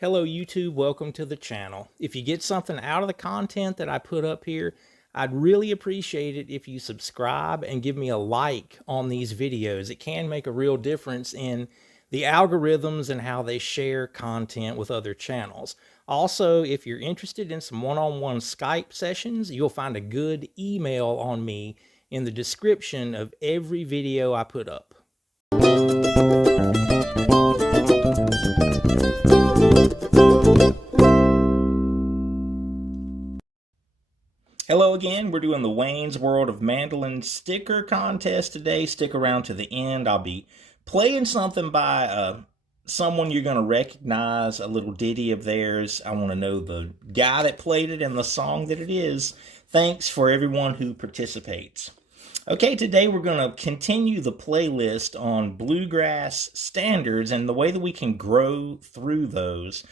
Hello YouTube, welcome to the channel. If you get something out of the content that I put up here, I'd really appreciate it if you subscribe and give me a like on these videos. It can make a real difference in the algorithms and how they share content with other channels. Also, if you're interested in some one-on-one Skype sessions, you'll find a good email on me in the description of every video I put up. Hello again, we're doing the Wayne's World of Mandolin sticker contest today. Stick around to the end. I'll be playing something by someone you're going to recognize, a little ditty of theirs. I want to know the guy that played it and the song that it is. Thanks for everyone who participates. Okay, today we're going to continue the playlist on Bluegrass standards and the way that we can grow through those.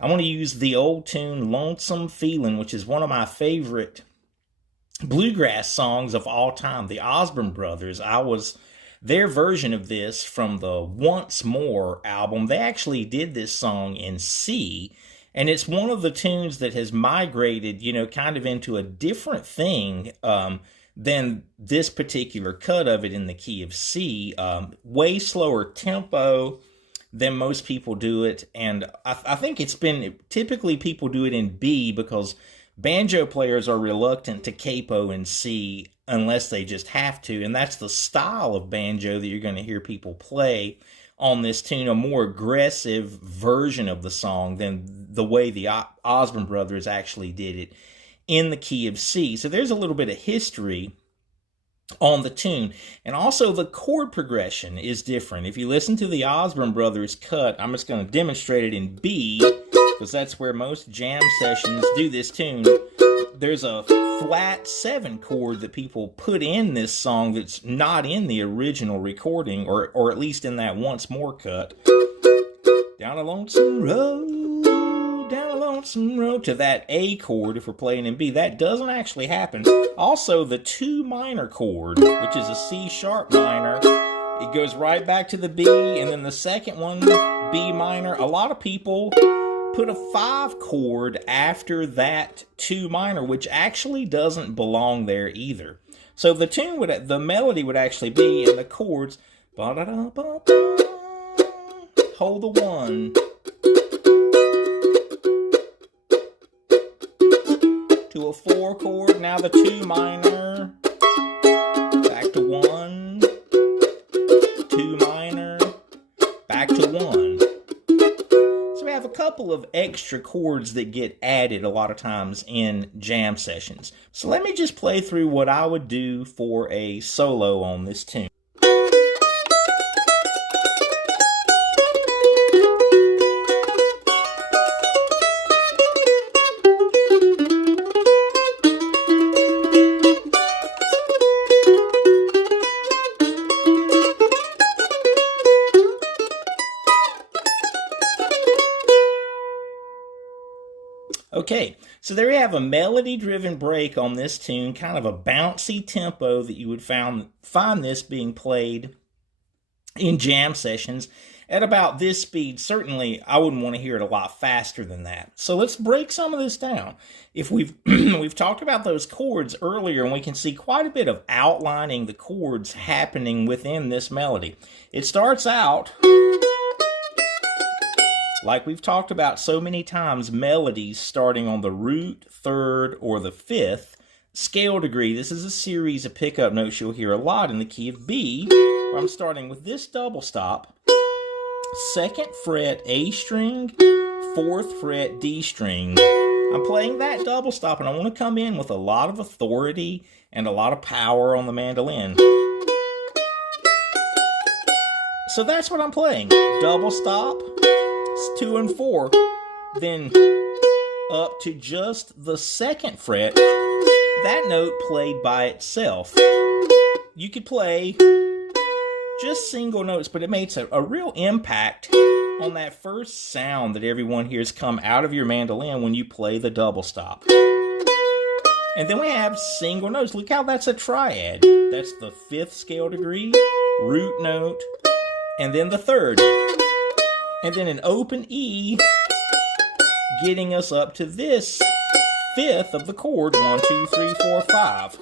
I want to use the old tune Lonesome Feelin', which is one of my favorite Bluegrass songs of all time. The Osborne Brothers, their version of this from the Once More album. They actually did this song in C, and it's one of the tunes that has migrated, kind of into a different thing than this particular cut of it in the key of C. Way slower tempo than most people do it, and I think typically people do it in B because banjo players are reluctant to capo in C unless they just have to, and that's the style of banjo that you're going to hear people play on this tune, a more aggressive version of the song than the way the Osborne Brothers actually did it in the key of C. So there's a little bit of history on the tune, and also the chord progression is different. If you listen to the Osborne Brothers cut, I'm just going to demonstrate it in B because that's where most jam sessions do this tune. There's a flat 7 chord that people put in this song that's not in the original recording, or at least in that Once More cut. Down a lonesome road, down a lonesome road, to that A chord if we're playing in B. That doesn't actually happen. Also, the 2 minor chord, which is a C sharp minor, it goes right back to the B, and then the second one, B minor. A lot of people put a 5 chord after that 2 minor, which actually doesn't belong there either. So the melody would actually be in the chords, ba-da-da-ba-ba, hold the 1, to a 4 chord, now the 2 minor, back to 1, 2 minor, back to 1. So we have a couple of extra chords that get added a lot of times in jam sessions. So let me just play through what I would do for a solo on this tune. Okay, so there you have a melody-driven break on this tune, kind of a bouncy tempo that you would find this being played in jam sessions at about this speed. Certainly, I wouldn't want to hear it a lot faster than that. So let's break some of this down. If we've talked about those chords earlier, and we can see quite a bit of outlining the chords happening within this melody. It starts out, like we've talked about so many times, melodies starting on the root, 3rd, or the 5th scale degree. This is a series of pickup notes you'll hear a lot in the key of B, where I'm starting with this double stop, 2nd fret A string, 4th fret D string. I'm playing that double stop, and I want to come in with a lot of authority and a lot of power on the mandolin. So that's what I'm playing. Double stop, 2 and 4, then up to just the 2nd fret, that note played by itself. You could play just single notes, but it makes a real impact on that first sound that everyone hears come out of your mandolin when you play the double stop. And then we have single notes. Look how that's a triad. That's the 5th scale degree, root note, and then the 3rd. And then an open E, getting us up to this fifth of the chord, 1, 2, 3, 4, 5.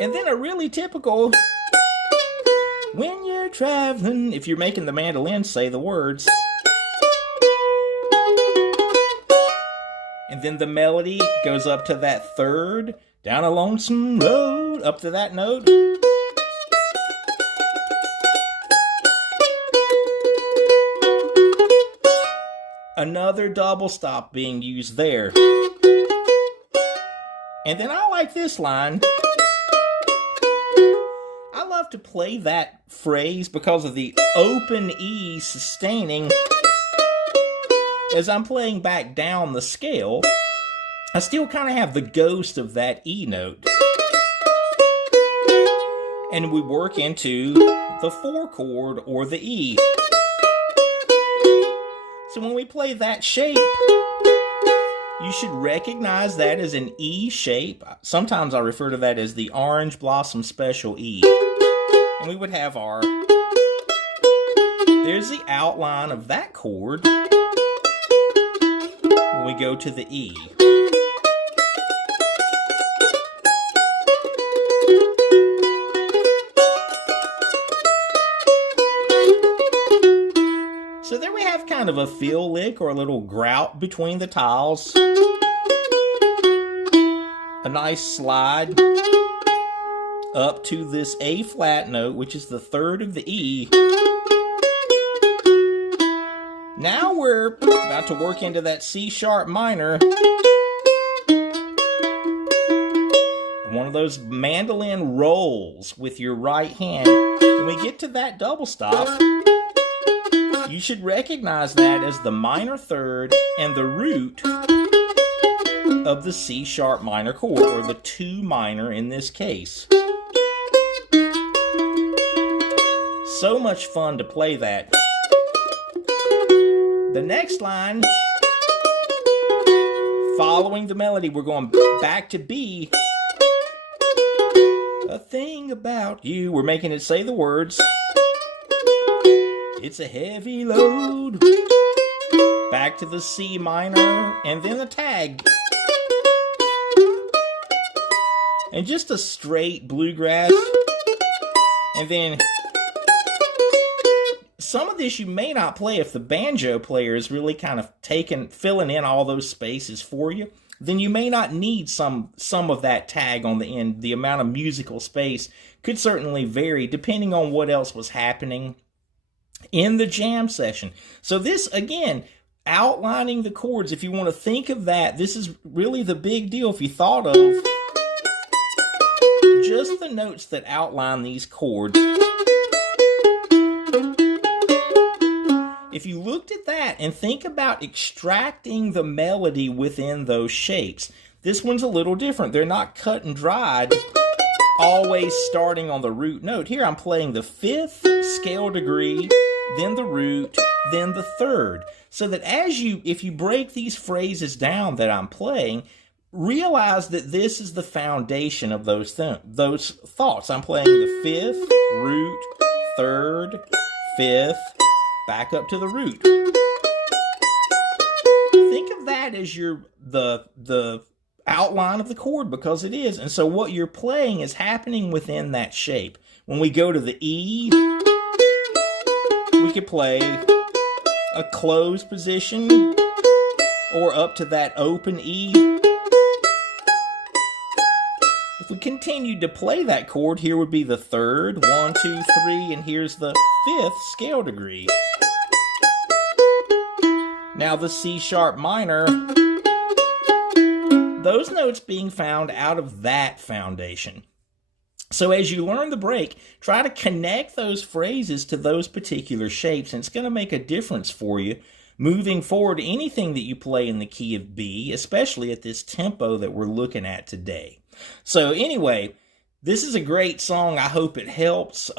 And then a really typical, when you're traveling, if you're making the mandolin say the words. And then the melody goes up to that third, down a lonesome road, up to that note. Another double stop being used there. And then I like this line. I love to play that phrase because of the open E sustaining. As I'm playing back down the scale, I still kind of have the ghost of that E note. And we work into the 4 chord or the E. So when we play that shape, you should recognize that as an E shape. Sometimes I refer to that as the Orange Blossom Special E. And we would have our... There's the outline of that chord when we go to the E. So there we have kind of a fill lick or a little grout between the tiles. A nice slide up to this A flat note, which is the third of the E. Now we're about to work into that C sharp minor. One of those mandolin rolls with your right hand. When we get to that double stop, you should recognize that as the minor third and the root of the C sharp minor chord, or the 2 minor in this case. So much fun to play that. The next line, following the melody, we're going back to B. A thing about you. We're making it say the words. It's a heavy load. Back to the C minor, and then the tag. And just a straight bluegrass. And then some of this you may not play if the banjo player is really kind of filling in all those spaces for you. Then you may not need some of that tag on the end. The amount of musical space could certainly vary depending on what else was happening in the jam session. So this, again, outlining the chords, if you want to think of that, this is really the big deal. If you thought of just the notes that outline these chords, if you looked at that and think about extracting the melody within those shapes, this one's a little different. They're not cut and dried, always starting on the root note. Here I'm playing the 5th scale degree, then the root, then the 3rd. So that if you break these phrases down that I'm playing, realize that this is the foundation of those thoughts. I'm playing the 5th, root, 3rd, 5th, back up to the root. Think of that as the outline of the chord, because it is. And so what you're playing is happening within that shape. When we go to the E, we could play a closed position or up to that open E. If we continued to play that chord, here would be the 3rd, 1, 2, 3, and here's the 5th scale degree. Now the C sharp minor, those notes being found out of that foundation. So as you learn the break, try to connect those phrases to those particular shapes, and it's going to make a difference for you moving forward. Anything that you play in the key of B, especially at this tempo that we're looking at today. So anyway, this is a great song. I hope it helps.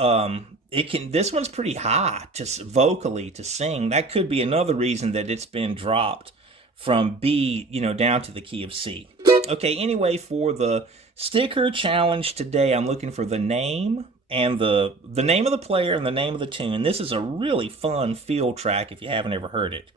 This one's pretty high vocally to sing. That could be another reason that it's been dropped from B, down to the key of C. Okay, anyway, for the sticker challenge today, I'm looking for the name and the name of the player and the name of the tune. This is a really fun field track if you haven't ever heard it.